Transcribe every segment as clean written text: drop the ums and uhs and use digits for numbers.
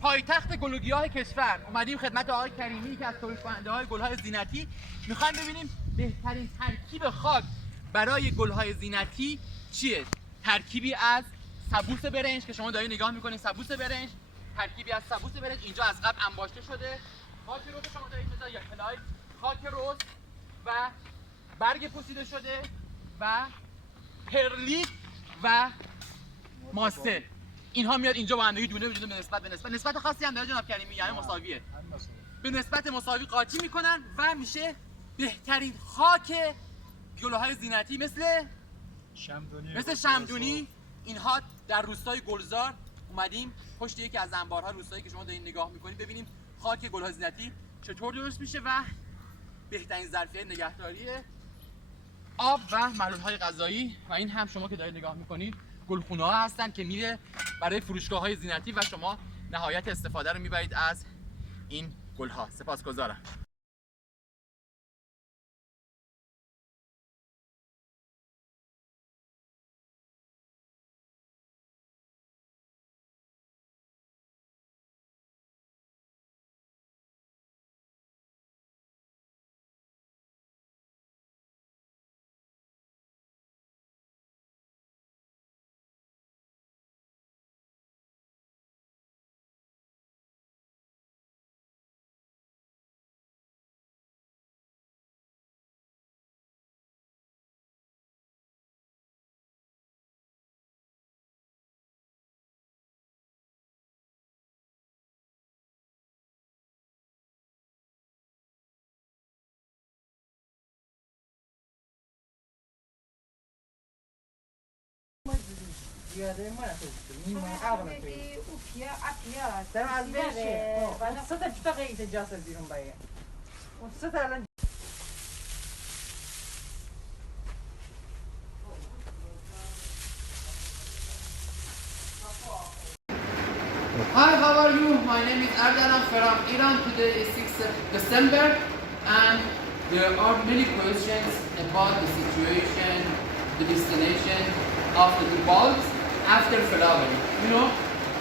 پایتخت گل و گیاه کشور. اومدیم خدمت آقای کریمی که از تولید کننده‌های گل‌های زینتی، می‌خوایم ببینیم بهترین ترکیب خاک برای گل‌های زینتی چیه؟ ترکیبی از سبوس برنج که شما دارید نگاه می‌کنید، سبوس برنج، ترکیبی از سبوس برنج اینجا از قبل انباشته شده، خاک رس شما دارید می‌ذارید یا کلای خاک رس و برگ پوسیده شده و پرلیت و ماسه. اینها میاد اینجا با همدیگه دونه به دونه به نسبت خاصی هم داره جناب کریمی، یعنی مساویه، به نسبت مساوی قاطی میکنن و میشه بهترین خاک گل‌های زینتی مثل شمدونی. اینها در روستای گلزار اومدیم پشت یکی از انبارها روستایی که شما دارین نگاه میکنید ببینیم خاک گل‌های زینتی چطور درست میشه و بهترین ظرفیت نگهداری آب و محلول‌های غذایی. و این هم شما که دارید نگاه میکنید گلخونه‌ها هستن که میره برای فروشگاه‌های زینتی و شما نهایت استفاده رو میبرید از این گل‌ها. سپاسگزارم. زیاده ما Hi, how are you? My name is Ardan. I'm from Iran. Today is 6th December and there are many questions about the situation, the destination of the bulbs after flowering. You know,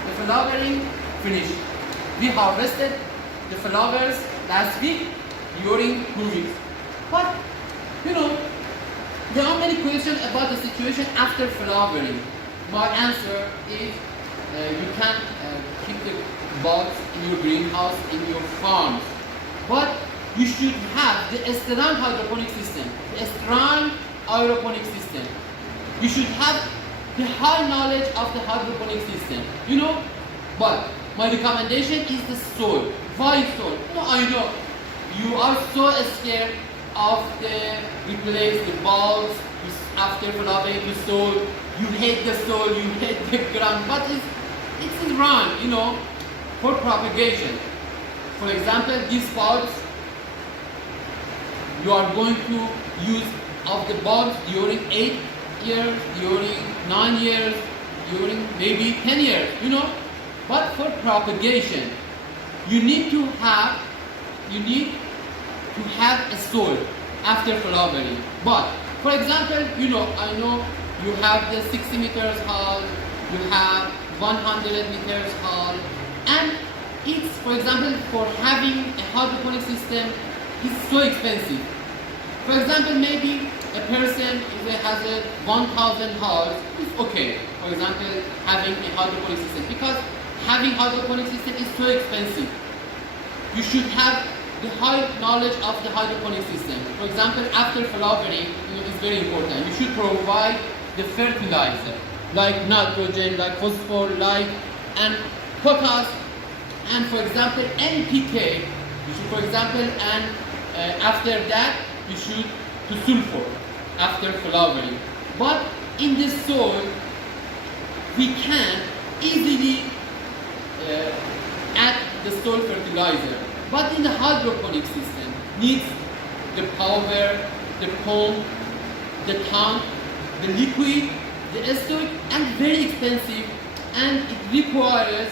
the flowering finished. We harvested the flowers last week during 2 weeks. But, you know, there are many questions about the situation after flowering. My answer is you can keep the bulbs in your greenhouse, in your farms. But you should have the strong hydroponic system. The strong hydroponic system. You should have the high knowledge of the hydroponic system. You know? But my recommendation is the soil. Why soil? No, I know. You are so scared of the replace the bulbs after flowering the soil. You hate the soil, you hate the ground, but it's wrong, you know, for propagation. For example, these bulbs, you are going to use of the bulbs during 8 years, during 9 years, during maybe 10 years, you know. But for propagation, you need to have a soil after flowering. But for example, you know, I know you have the 60 meters hall, you have 100 meters hall, and it's, for example, for having a hydroponic system is so expensive. For example, maybe a person if has a 1,000 halls, it's okay. For example, having a hydroponic system, because having hydroponic system is so expensive. You should have the high knowledge of the hydroponic system. For example, after flowering, you know, it's very important. You should provide the fertilizer, like nitrogen, like phosphorus, like and potash, and for example NPK. You should, for example, and after that you should to sulfur after flowering. But in the soil, we can easily add the soil fertilizer. But in the hydroponic system, needs the power, the pump, the tank, the liquid, the stock, and very expensive, and it requires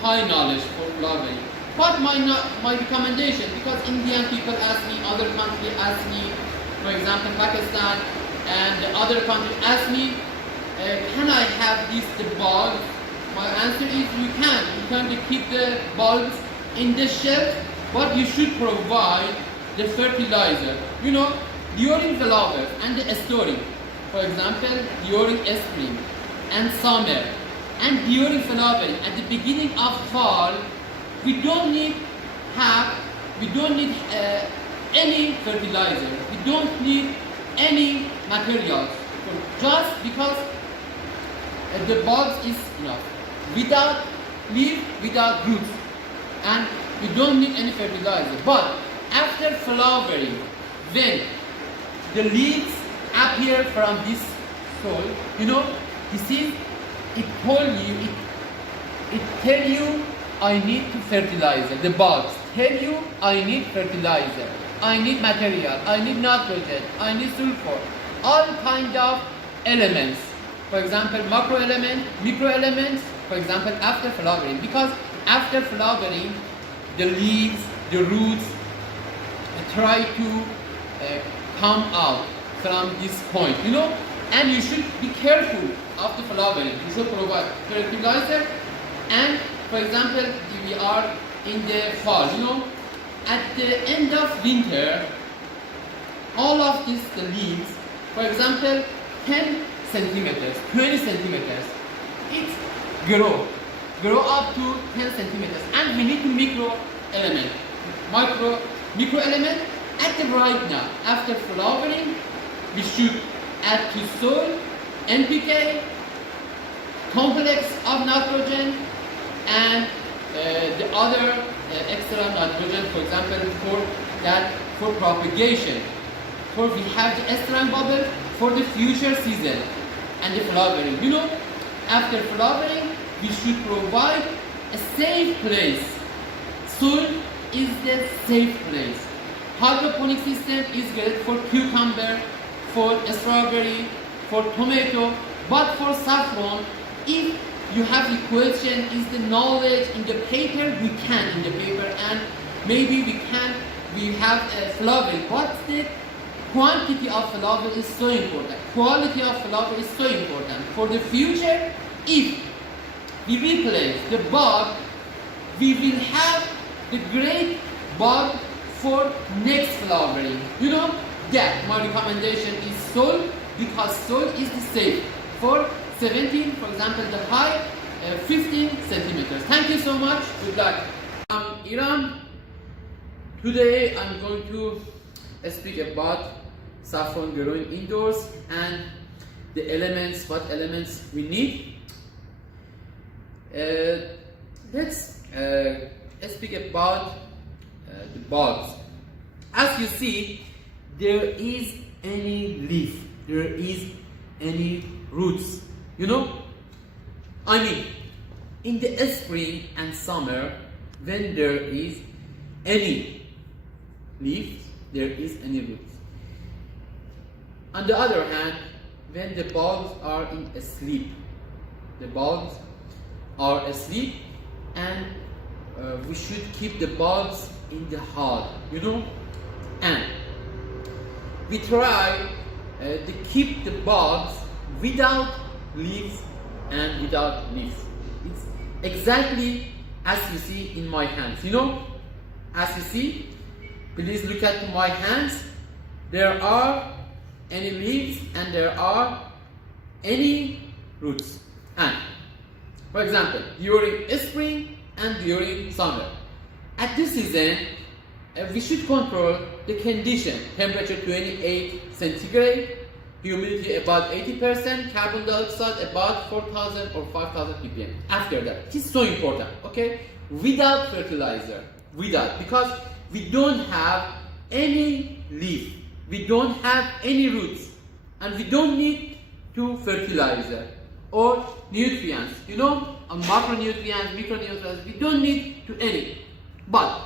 high knowledge for flowering. But my recommendation, because Indian people ask me, other countries ask me, for example Pakistan and the other countries ask me, can I have the bulb My answer is you can. You can keep the bulbs in the shelf, but you should provide the fertilizer. You know, during flowers and the storing, for example, during spring and summer, and during flowering at the beginning of fall, we don't need any fertilizer. We don't need any materials, just because the bulbs is enough. Without leaf, without roots, and we don't need any fertilizer. But after flowering, when the leaves appear from this soil, you know, this is, it tell you I need to fertilizer. The bulbs tell you I need fertilizer, I need material, I need nitrogen, I need sulfur, all kind of elements. For example, macro element, micro elements, for example, after flowering. Because after flowering, the leaves, the roots try to come out from this point, you know, and you should be careful of the flowering. You should provide fertilizer. And for example, if we are in the fall, you know, at the end of winter, all of these, the leaves, for example, 10 centimeters, 20 centimeters, it grow up to 10 centimeters, and we need to micro element, micro element. At the right now, after flowering, we should add to soil NPK, complex of nitrogen, and the other extra nitrogen, for example, for propagation. For we have the estrine bubble for the future season and the flowering. You know, after flowering, we should provide a safe place. Soil is the safe place. Hydroponic system is good for cucumber, for strawberry, for tomato, but for saffron, if you have the question, is the knowledge in the paper, we can in the paper, and maybe we have a flowering, but the quantity of flower is so important, quality of flower is so important. For the future, if we replace the bulb, we will have the great bulb for next flowering. You know, that my recommendation is soil, because soil is the safe for 17, for example, the high 15 centimeters. Thank you so much. Good luck. Iran. Today I'm going to speak about saffron growing indoors and the elements, what elements we need. Let's speak about the bulbs. As you see, there is any leaf, there is any roots. You know, I mean, in the spring and summer, when there is any leaves, there is any roots. On the other hand, when the bulbs are in asleep, the bulbs are asleep, and we should keep the bulbs in the hall, you know, and we try to keep the bulbs without leaves and without leaves. It's exactly as you see in my hands, you know, as you see, please look at my hands. There are any leaves and there are any roots. And for example, during spring and during summer, at this season we should control the condition: temperature 28 centigrade, humidity about 80%, carbon dioxide about 4,000 or 5,000 ppm. After that, it is so important, okay? Without fertilizer, because we don't have any leaf, we don't have any roots, and we don't need to fertilizer or nutrients, you know, macronutrients, micronutrients, we don't need to any. But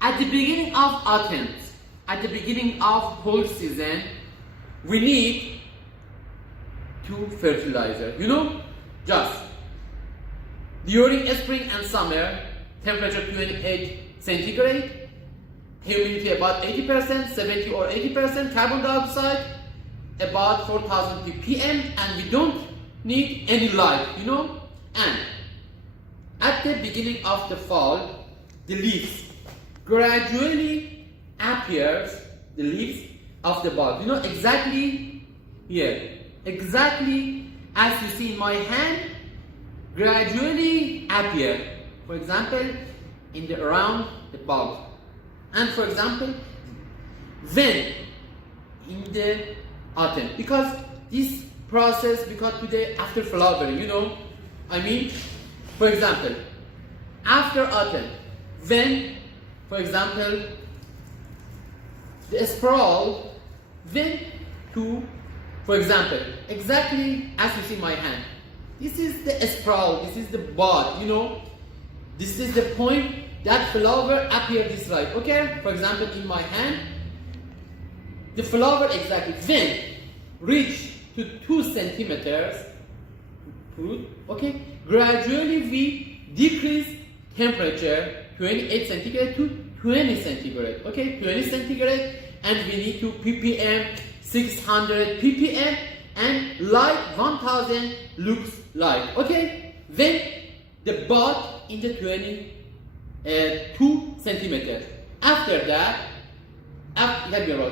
at the beginning of autumn, at the beginning of cold season, we need to fertilizer, you know, just during spring and summer, temperature 28 centigrade, humidity about 80%, 70 or 80%, carbon dioxide about 4,000 ppm, and we don't need any light, you know. And the beginning of the fall, the leaves gradually appears, the leaves of the bulb. You know, exactly here, exactly as you see in my hand, gradually appear. For example, in the around the bulb. And for example, when in the autumn, because this process, because today after flowering, you know, I mean, for example, after autumn, when, for example, the sprawl went to, for example, exactly as you see my hand, this is the sprawl, this is the bud, you know, this is the point that flower appear this right, okay? For example, in my hand, the flower exactly when reach to 2 centimeters, okay, gradually we decrease temperature 28 centigrade to 20 centigrade, okay, 20 centigrade, and we need to ppm 600 ppm and light 1000 lux light, okay. Then the bud in the 2 centimeters. After that, after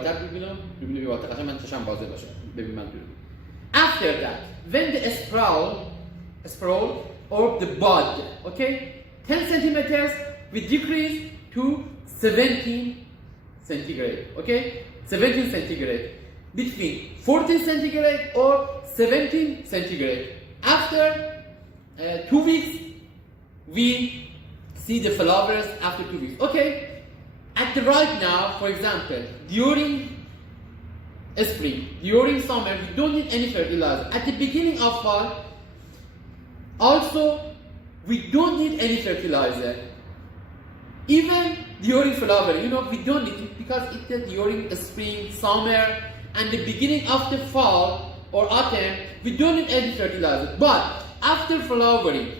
that, when the sprawl or the bud, okay, 10 centimeters, we decrease to 17 centigrade, okay, 17 centigrade, between 14 centigrade or 17 centigrade. After 2 weeks, we see the flowers after 2 weeks, okay. At the right now, for example, during spring, during summer, we don't need any fertilizer. At the beginning of fall, also, we don't need any fertilizer. Even during flowering, you know, we don't need it because it's during spring, summer, and the beginning of the fall or autumn, we don't need any fertilizer. But after flowering,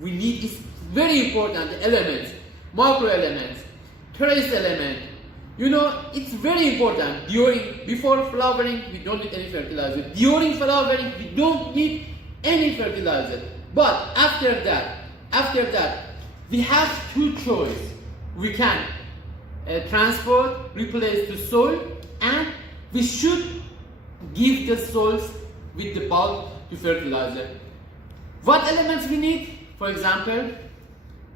we need this very important elements, macro elements, trace element. You know, it's very important. Before flowering, we don't need any fertilizer. During flowering, we don't need any fertilizer. But after that, we have two choices. We can transport, replace the soil, and we should give the soils with the bulb to fertilizer. What elements we need? For example,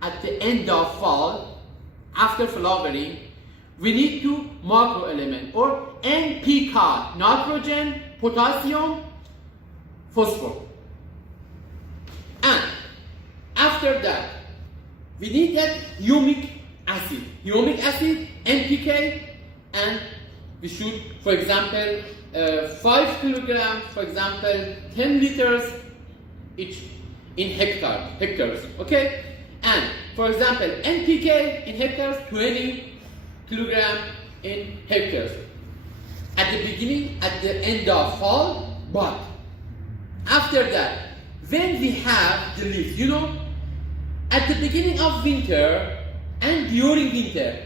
at the end of fall, after flowering, we need to macro element or NPK, nitrogen, potassium, phosphorus. And after that, we need that humic acid, NPK, and we should, for example, 5 kilograms, for example, 10 liters each in hectares, okay? And for example, NPK in hectares, 20 kilogram in hectares. At the beginning, at the end of fall, but after that, when we have the leaves, you know, at the beginning of winter and during winter,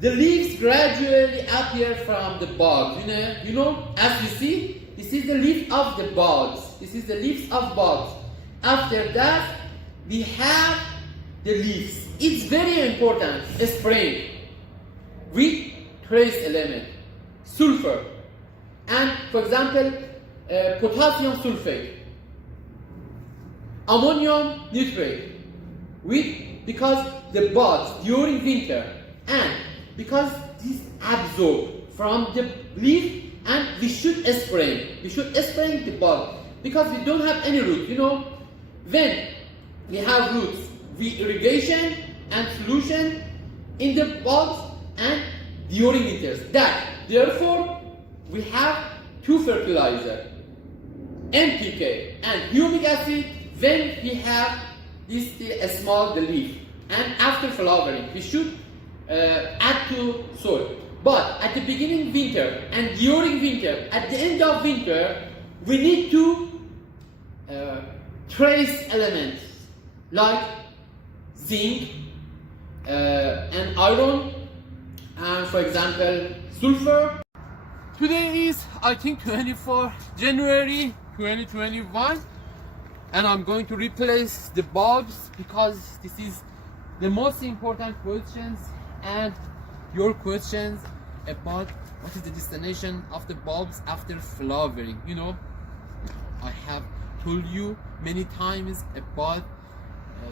the leaves gradually appear from the bulbs. You know, as you see, this is the leaf of the bulbs. This is the leaves of bulbs. After that, we have the leaves. It's very important. Spraying with trace element, sulfur, and for example, potassium sulfate, ammonium nitrate, because the buds during winter, and because this absorb from the leaf, and we should spray the bud because we don't have any root. You know, when we have roots, we irrigation and solution in the bulbs and during winters. Therefore, we have two fertilizer, NPK and humic acid when we have this small the leaf, and after flowering we should add to soil. But at the beginning winter and during winter, at the end of winter, we need to trace elements like zinc and iron, and for example sulfur. Today is, I think, 24 January 2021, and I'm going to replace the bulbs because this is the most important questions and your questions about what is the destination of the bulbs after flowering. You know, I have told you many times about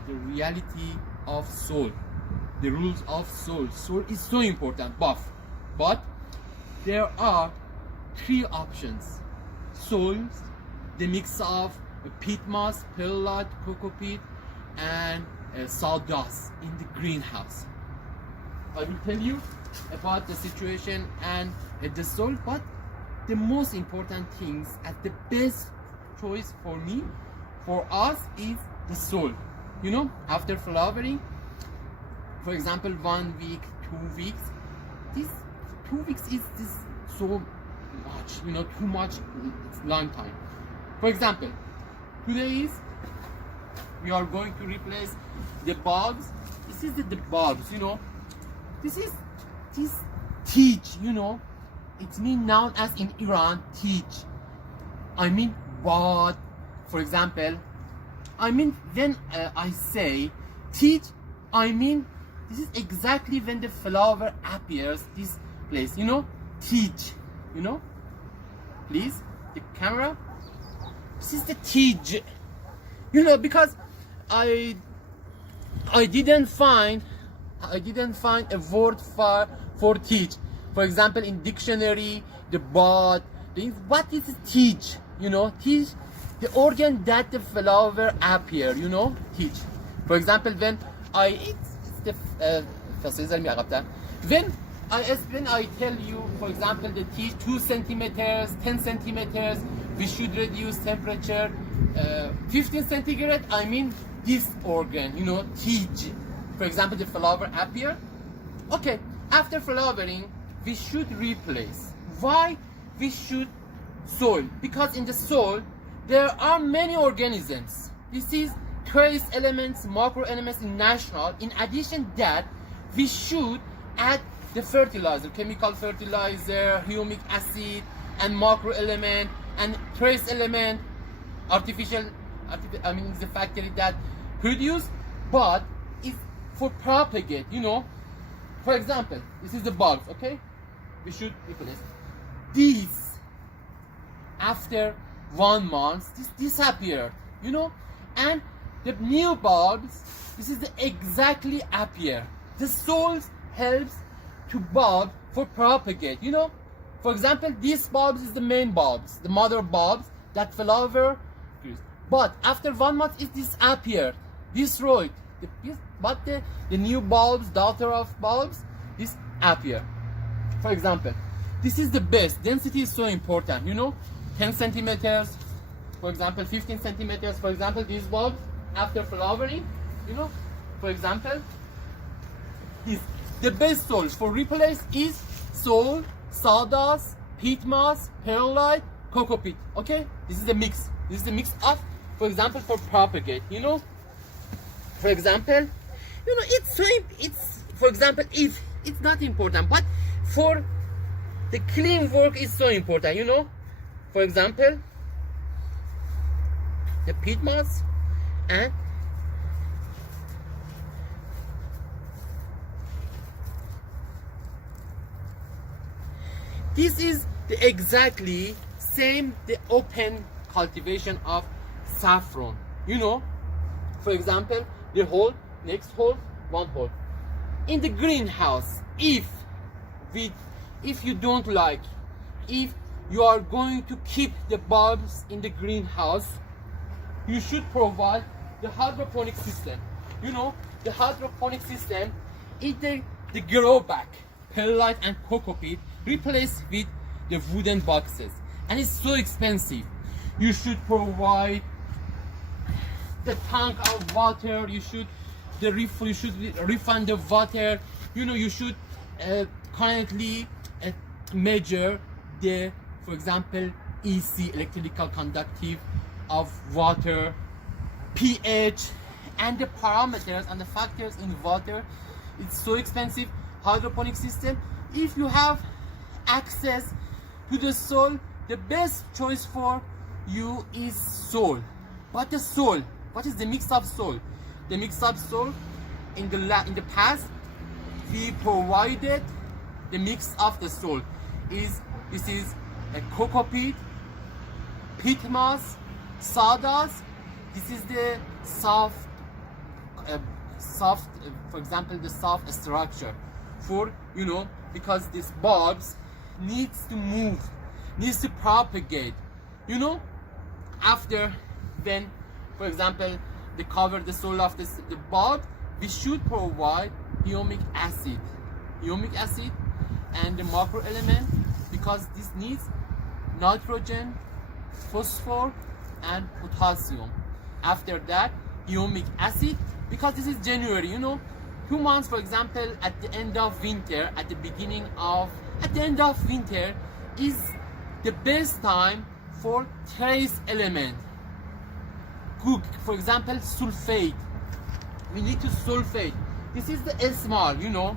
the reality of soil, the rules of soil. Soil is so important, but there are three options: soils, the mix of peat moss, perlite, cocoa peat, and sawdust in the greenhouse. I will tell you about the situation and the soil, but the most important things and the best choice for me, for us, is the soil. You know, after flowering, for example, 1 week, 2 weeks, this 2 weeks is this so much, you know, too much. It's long time. For example, today is we are going to replace the bulbs. This is the bulbs, you know. This teach, you know. It's mean known as in Iran teach. I mean, but for example, I mean when I say teach, I mean this is exactly when the flower appears. This place, you know, teach. You know, please, the camera. This is the teach. You know, because I didn't find a word for teach. For example, in dictionary, the bud, what is teach? You know, teach, the organ that the flower appear. You know, teach. For example, when when I tell you, for example, the teach 2 centimeters, 10 centimeters, we should reduce temperature 15 centigrade. I mean this organ, you know, teach. For example, the flower appear. Okay, after flowering, we should replace. Why we should soil? Because in the soil there are many organisms. This is trace elements, macro elements in natural. In addition that, we should add the fertilizer, chemical fertilizer, humic acid, and macro element and trace element, artificial. I mean, it's the factory that produce, but it's for propagate. You know, for example, this is the bulbs. Okay, we should replace these after 1 month. This disappeared. You know, and the new bulbs. This is the exactly appear. The soil helps to bulb for propagate. You know, for example, these bulbs is the main bulbs, the mother bulbs that flower. But after 1 month, it disappeared, destroyed. But the new bulbs, daughter of bulbs, this appear. For example, this is the best. Density is so important. You know, 10 centimeters. For example, 15 centimeters. For example, these bulbs after flowering. You know, for example, this. The best soils for replace is soil, sawdust, peat moss, perlite, cocoa peat. Okay, this is the mix. This is the mix of, for example, for propagate. You know, for example, you know, it's for example, if it's not important, but for the clean work is so important. You know, for example, the peat moss and this is the exactly same the open cultivation of saffron. You know, for example, the hole, next hole, 1 hole. In the greenhouse, if you don't like, if you are going to keep the bulbs in the greenhouse, you should provide the hydroponic system. You know, the hydroponic system is the grow back, perlite and cocoa peat replaced with the wooden boxes, and it's so expensive. You should provide the tank of water. You should refund the water. You know, you should currently measure the, for example, EC, electrical conductive of water, pH, and the parameters and the factors in water. It's so expensive. Hydroponic system, if you have access to the soil, the best choice for you is soil. But the soil, what is the mix of soil? The mix of soil in the past we provided the mix of the soil. This is a cocoa peat, peat moss, sawdust. This is the soft, for example, the soft structure for, you know, because these bulbs needs to move, needs to propagate, you know. After when, for example, they cover the soil of the bulb, we should provide humic acid and the macro element, because this needs nitrogen, phosphor and potassium. After that, humic acid, because this is January, you know, 2 months, for example, at the end of winter, at the end of winter is the best time for trace element. Cook, for example, sulfate. We need to sulfate. This is the small, you know,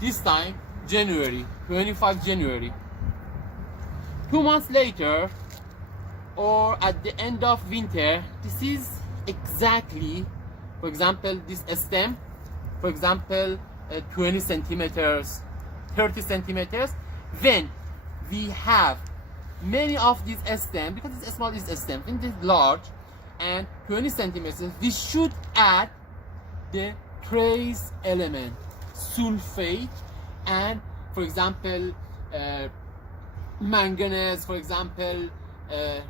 this time, January, 25 January. 2 months later, or at the end of winter, this is exactly, for example, this stem, for example, 20 centimeters, 30 centimeters. When we have many of these stems, because it's small, is stem, when it's large and 20 centimeters, we should add the trace element, sulfate, and for example, manganese, for example,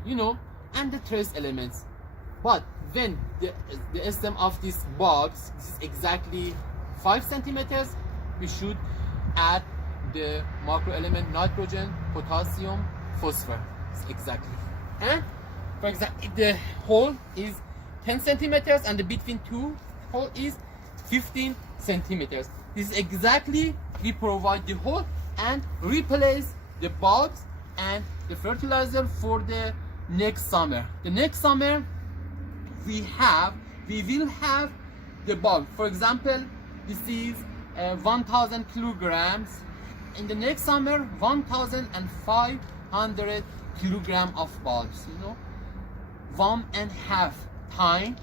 you know, and the trace elements. But when the stem of these bulbs is exactly 5 centimeters, we should add the macro element nitrogen, potassium, phosphor. Exactly. And for example, the hole is 10 centimeters and the between two hole is 15 centimeters. This is exactly, we provide the hole and replace the bulbs and the fertilizer for the next summer. The next summer we will have the bulb. For example, this is 1,000 kilograms. In the next summer, 1,500 kilogram of bulbs. You know, 1.5 time.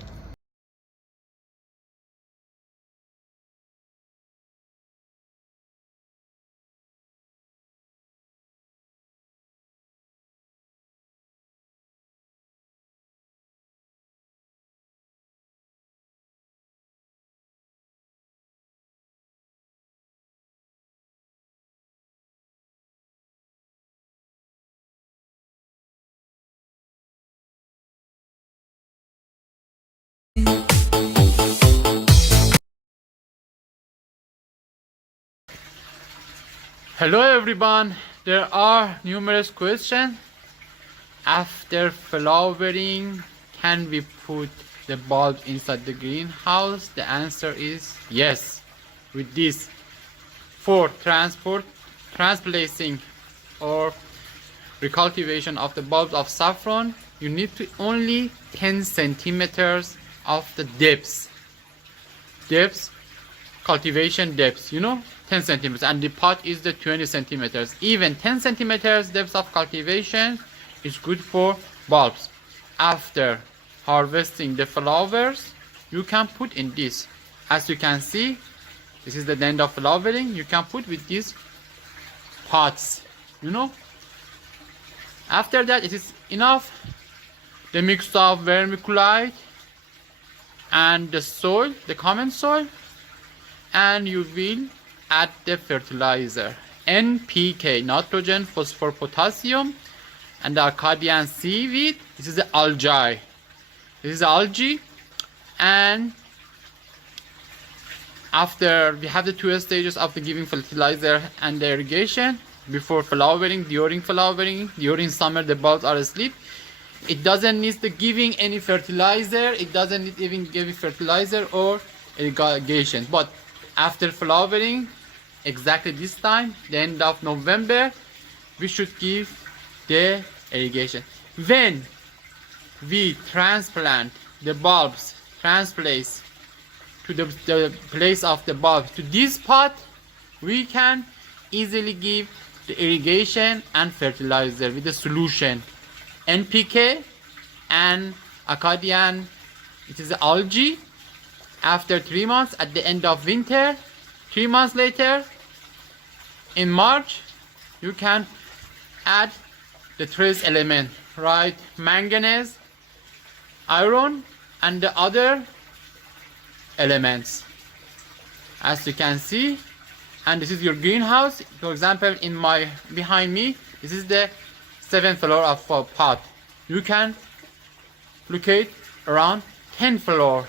Hello everyone, there are numerous questions. After flowering, can we put the bulbs inside the greenhouse? The answer is yes. With this, for transplanting or recultivation of the bulbs of saffron, you need to only 10 centimeters of the depth, cultivation depth, you know, 10 centimeters, and the pot is the 20 centimeters. Even 10 centimeters depth of cultivation is good for bulbs. After harvesting the flowers, you can put in this. As you can see, this is the end of flowering. You can put with these pots, you know. After that, it is enough. The mix of vermiculite and the soil, the common soil, and you will add the fertilizer, NPK, nitrogen, phosphor, potassium, and the Arcadian seaweed. This is the algae. This is algae, and after we have the 2 stages of the giving fertilizer and the irrigation, before flowering, during flowering, during summer the bulbs are asleep. It doesn't need the giving any fertilizer. It doesn't need even giving fertilizer or irrigation. But after flowering, exactly this time, the end of November, we should give the irrigation. When we transplant the bulbs, transplace to the place of the bulb to this pot, we can easily give the irrigation and fertilizer with the solution NPK and Acadian, it is algae. After 3 months, at the end of winter, 3 months later, in March, you can add the trace element, right? Manganese, iron, and the other elements, as you can see. And this is your greenhouse. For example, in my behind me, this is the 7th floor of a pot. You can locate around 10 floor,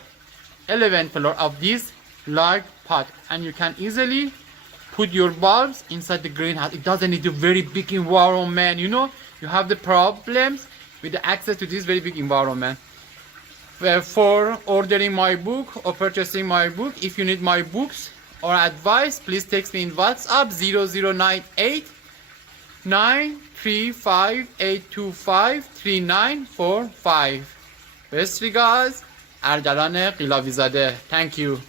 11 floor of this large pot, and you can easily put your bulbs inside the greenhouse. It doesn't need a very big environment. You know, you have the problems with the access to this very big environment. For ordering my book or purchasing my book, if you need my books or advice, please text me in WhatsApp 0098 935 825 3945. Best regards, Ardalan Qilavi Zade. Thank you.